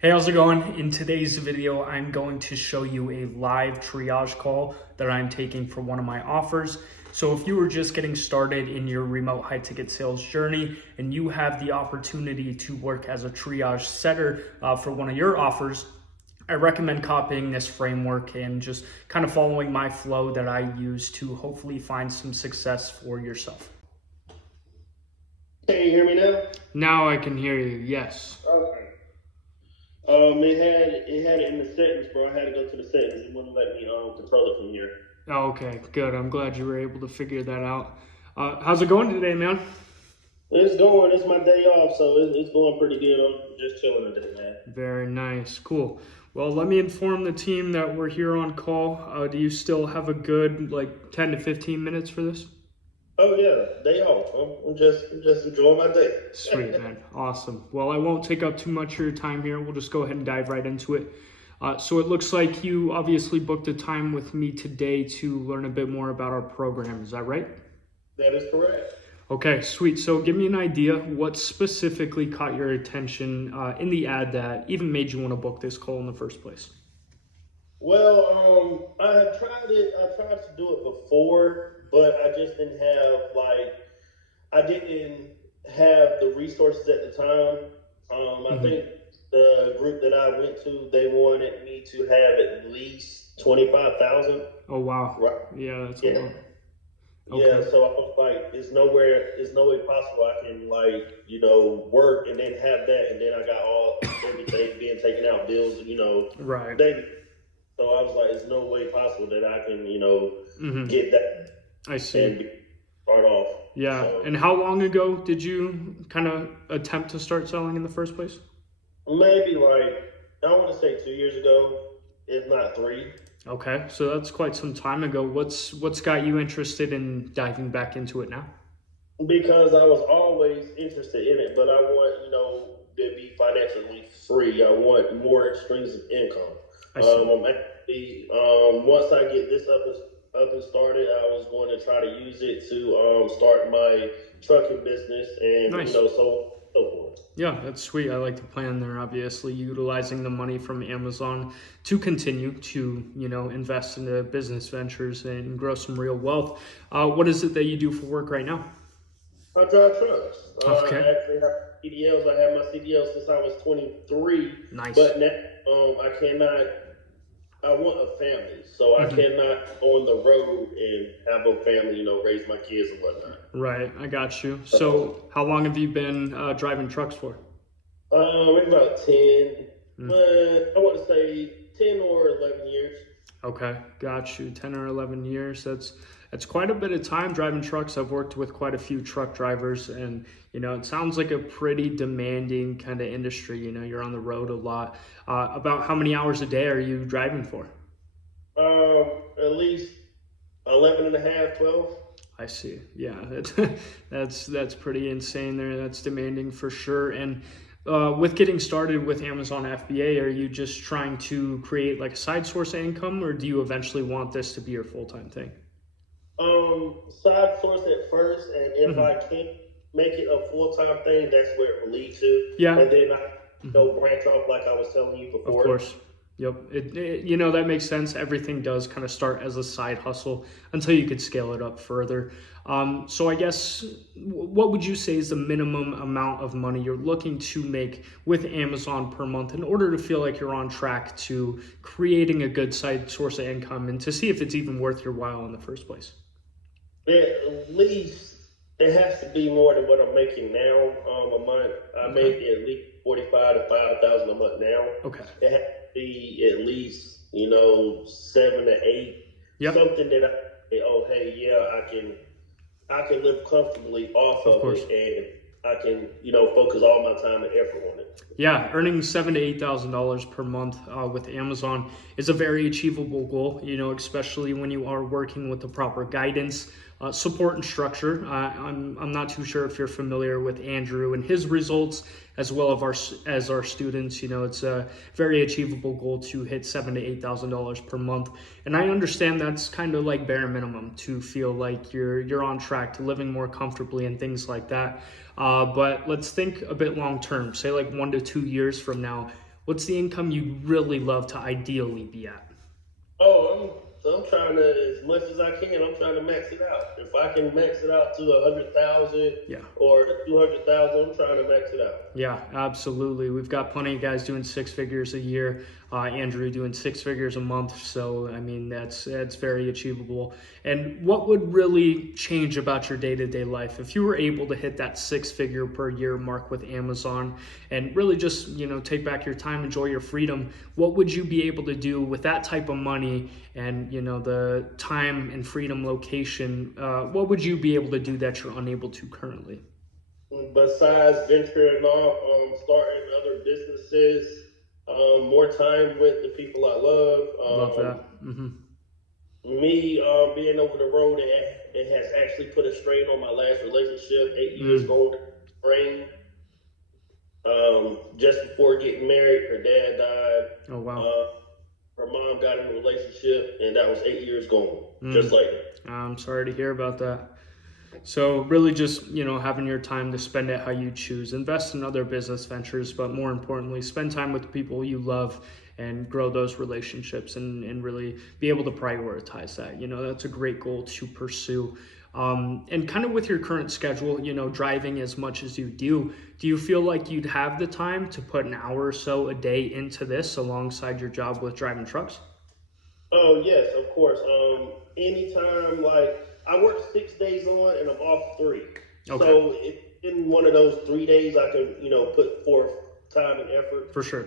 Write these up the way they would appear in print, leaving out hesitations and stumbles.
Hey, how's it going? In today's video, I'm going to show you a live triage call that I'm taking for one of my offers. So if you were just getting started in your remote high ticket sales journey and you have the opportunity to work as a triage setter for one of your offers, I recommend copying this framework and just kind of following my flow that I use to hopefully find some success for yourself. Can you hear me now? Now I can hear you, yes. Okay. It had it in the settings, bro. I had to go to the settings. It wouldn't let me control it from here. Oh, okay, good. I'm glad you were able to figure that out. How's it going today, man? It's going. It's my day off, so it's going pretty good. I'm just chilling today, man. Very nice, cool. Well, let me inform the team that we're here on call. Do you still have a good 10 to 15 minutes for this? Oh yeah, day off. I'm just enjoying my day. Sweet, man. Awesome. Well, I won't take up too much of your time here. We'll just go ahead and dive right into it. So it looks like you obviously booked a time with me today to learn a bit more about our program. Is that right? That is correct. Okay, sweet. So give me an idea. What specifically caught your attention in the ad that even made you want to book this call in the first place? Well, I had tried it. I tried to do it before, but I just didn't have I didn't have the resources at the time. I think the group that I went to, they wanted me to have at least 25,000. Oh, wow. Right. Yeah, that's Yeah. a lot. Yeah, Okay. so I was like, there's no way possible I can work and then have that, and then I got everything being taken out, bills, Right. daily. So I was like, there's no way possible that I can, Mm-hmm. get that I see. and start off. Yeah. So And how long ago did you kind of attempt to start selling in the first place? maybe I want to say 2 years ago, if not three. Okay. So that's quite some time ago. What's got you interested in diving back into it now? Because I was always interested in it, but I want, to be financially free. I want more streams of income. I see. I'm actually, once I get this up and started, I was going to try to use it to start my trucking business and Nice. so forth. Yeah, that's sweet. I like the plan there, obviously, utilizing the money from Amazon to continue to, invest into business ventures and grow some real wealth. What is it that you do for work right now? I drive trucks. Okay, I actually have CDLs. I had my CDL since I was 23, nice. but now I cannot. I want a family, so I cannot go on the road and have a family, raise my kids and whatnot. Right, I got you. So how long have you been driving trucks for? Maybe about 10, Mm. I want to say 10 or 11 years. Okay, got you. 10 or 11 years. That's quite a bit of time driving trucks. I've worked with quite a few truck drivers, and it sounds like a pretty demanding kind of industry. You're on the road a lot. About how many hours a day are you driving for? At least 11 and a half, 12. I see. Yeah, that's pretty insane there. That's demanding for sure. And with getting started with Amazon FBA, are you just trying to create like a side source of income, or do you eventually want this to be your full-time thing? Side source at first, and if I can't make it a full-time thing, that's where it will lead to. Yeah. And then I go branch off like I was telling you before. Of course. Yep. That makes sense. Everything does kind of start as a side hustle until you could scale it up further. So I guess what would you say is the minimum amount of money you're looking to make with Amazon per month in order to feel like you're on track to creating a good side source of income and to see if it's even worth your while in the first place? At least it has to be more than what I'm making now a month. I make at least 45 to 5,000 a month now. Okay. It has to be at least 7 to 8. Yep. Something that I say, oh hey, yeah, I can live comfortably off of course. it, and I can focus all my time and effort on it. Yeah, earning $7,000 to $8,000 per month with Amazon is a very achievable goal. Especially when you are working with the proper guidance, support, and structure. I'm not too sure if you're familiar with Andrew and his results, as well as our students. It's a very achievable goal to hit $7,000 to $8,000 per month, and I understand that's kind of like bare minimum to feel like you're on track to living more comfortably and things like that. But let's think a bit long term. Say like 1 to 2 years from now. What's the income you'd really love to ideally be at? I'm trying to, as much as I can, I'm trying to max it out. If I can max it out to 100,000 Yeah. or 200,000, I'm trying to max it out. Yeah, absolutely. We've got plenty of guys doing six figures a year. Andrew doing six figures a month. So I mean, that's very achievable. And what would really change about your day-to-day life if you were able to hit that six figure per year mark with Amazon and really just take back your time, enjoy your freedom? What would you be able to do with that type of money and the time and freedom location? What would you be able to do that you're unable to currently? Besides venturing off, starting other businesses, more time with the people I Love love. that. Me being over the road, it has actually put a strain on my last relationship. 8 years going spring. Just before getting married, her dad died. Oh wow. Her mom got in a relationship, and that was 8 years gone, just like that. I'm sorry to hear about that. So really just, having your time to spend it how you choose, invest in other business ventures, but more importantly, spend time with the people you love and grow those relationships and really be able to prioritize that. That's a great goal to pursue. And kind of with your current schedule, driving as much as you do you feel like you'd have the time to put an hour or so a day into this alongside your job with driving trucks? Oh yes, of course. Anytime, like I work 6 days on and I'm off three. Okay. So in one of those 3 days, I can put forth time and effort. For sure.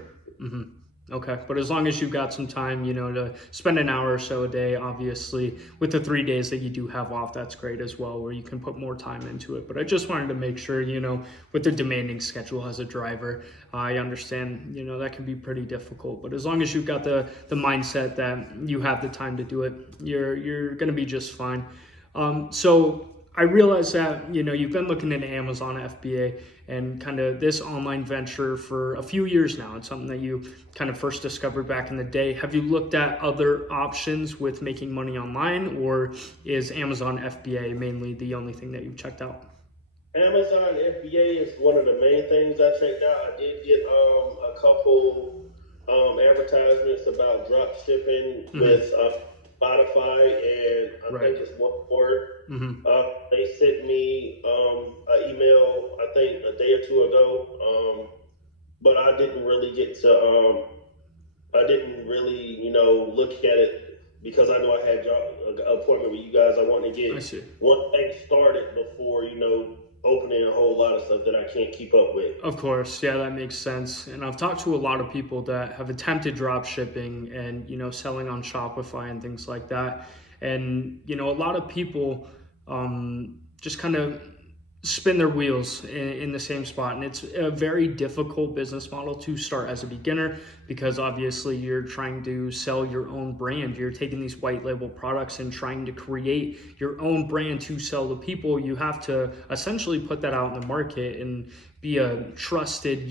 Okay, but as long as you've got some time, to spend an hour or so a day, obviously, with the 3 days that you do have off, that's great as well, where you can put more time into it. But I just wanted to make sure, with the demanding schedule as a driver, I understand, that can be pretty difficult. But as long as you've got the mindset that you have the time to do it, you're going to be just fine. So I realize that, you've been looking into Amazon FBA and kind of this online venture for a few years now. It's something that you kind of first discovered back in the day. Have you looked at other options with making money online, or is Amazon FBA mainly the only thing that you've checked out? Amazon FBA is one of the main things I checked out. I did get a couple advertisements about drop shipping with Spotify, and I think it's one more. They sent me an email, I think a day or two ago, but I didn't really get to. I didn't really, look at it because I know I had an appointment with you guys. I wanted to get one thing started before, opening a whole lot of stuff that I can't keep up with. Of course, yeah, that makes sense. And I've talked to a lot of people that have attempted drop shipping and, selling on Shopify and things like that. And, a lot of people just kind of spin their wheels in the same spot. And it's a very difficult business model to start as a beginner because obviously you're trying to sell your own brand. You're taking these white label products and trying to create your own brand to sell to people. You have to essentially put that out in the market and be a trusted,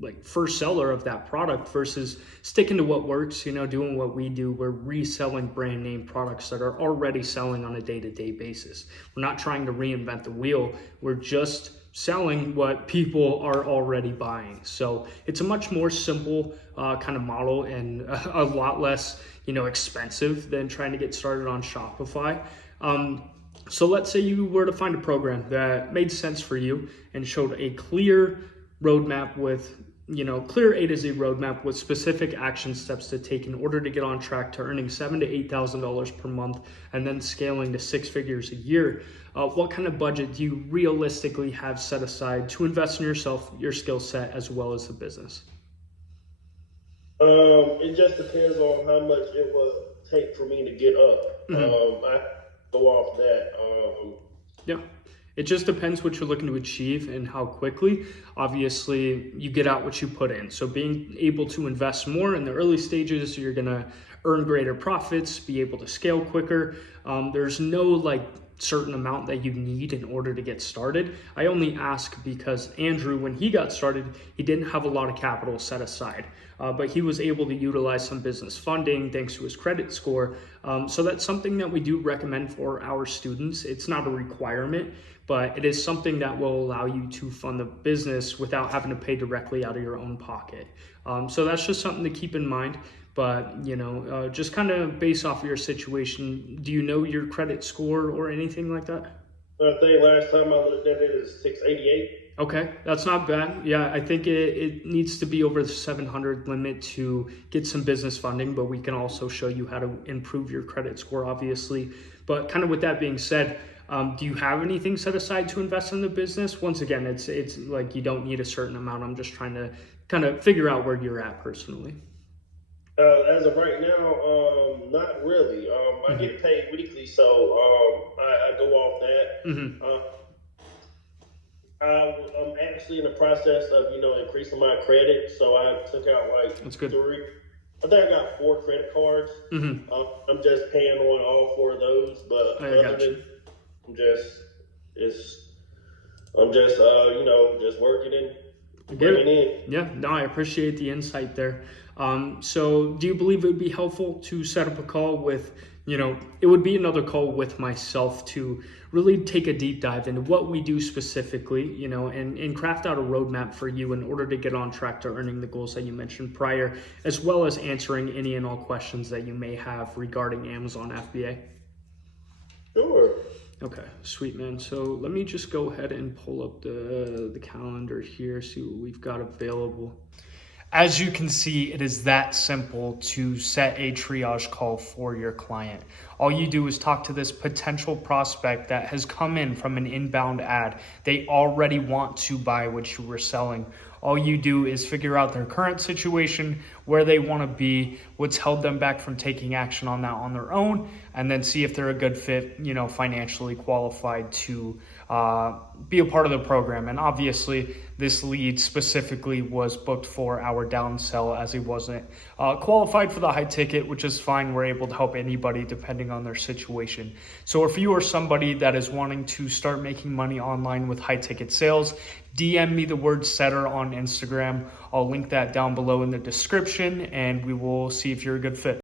like first seller of that product versus sticking to what works, doing what we do. We're reselling brand name products that are already selling on a day-to-day basis. We're not trying to reinvent the wheel. We're just selling what people are already buying. So it's a much more simple kind of model and a lot less, expensive than trying to get started on Shopify. So let's say you were to find a program that made sense for you and showed a clear roadmap with clear A to Z roadmap with specific action steps to take in order to get on track to earning $7,000 to $8,000 per month and then scaling to six figures a year. What kind of budget do you realistically have set aside to invest in yourself, your skill set, as well as the business? It just depends on how much it will take for me to get up. I go off that. Yeah. It just depends what you're looking to achieve and how quickly. Obviously, you get out what you put in. So being able to invest more in the early stages, you're going to earn greater profits, be able to scale quicker. There's no certain amount that you need in order to get started. I only ask because Andrew, when he got started, he didn't have a lot of capital set aside, but he was able to utilize some business funding thanks to his credit score. So that's something that we do recommend for our students. It's not a requirement, but it is something that will allow you to fund the business without having to pay directly out of your own pocket. So that's just something to keep in mind. But, just kind of based off of your situation, do you know your credit score or anything like that? I think last time I looked at it is 688. Okay, that's not bad. Yeah, I think it needs to be over the 700 limit to get some business funding, but we can also show you how to improve your credit score, obviously. But kind of with that being said, do you have anything set aside to invest in the business? Once again, it's like you don't need a certain amount. I'm just trying to kind of figure out where you're at personally. As of right now, not really. I get paid weekly, so I go off that. Mm-hmm. I'm actually in the process of increasing my credit, so I took out like That's good. three. I think I got 4 credit cards. Mm-hmm. I'm just paying on all 4 of those, but other than I'm just just working and bringing in. Yeah, no, I appreciate the insight there. So do you believe it would be helpful to set up a call with, it would be another call with myself to really take a deep dive into what we do specifically, and craft out a roadmap for you in order to get on track to earning the goals that you mentioned prior, as well as answering any and all questions that you may have regarding Amazon FBA? Sure. Okay, sweet, man. So let me just go ahead and pull up the calendar here, see what we've got available. As you can see, it is that simple to set a triage call for your client. All you do is talk to this potential prospect that has come in from an inbound ad. They already want to buy what you were selling. All you do is figure out their current situation, where they want to be, what's held them back from taking action on that on their own, and then see if they're a good fit, financially qualified to be a part of the program. And obviously, this lead specifically was booked for our downsell, as he wasn't qualified for the high ticket, which is fine. We're able to help anybody depending on their situation. So if you are somebody that is wanting to start making money online with high ticket sales, DM me the word setter on Instagram. I'll link that down below in the description, and we will see if you're a good fit.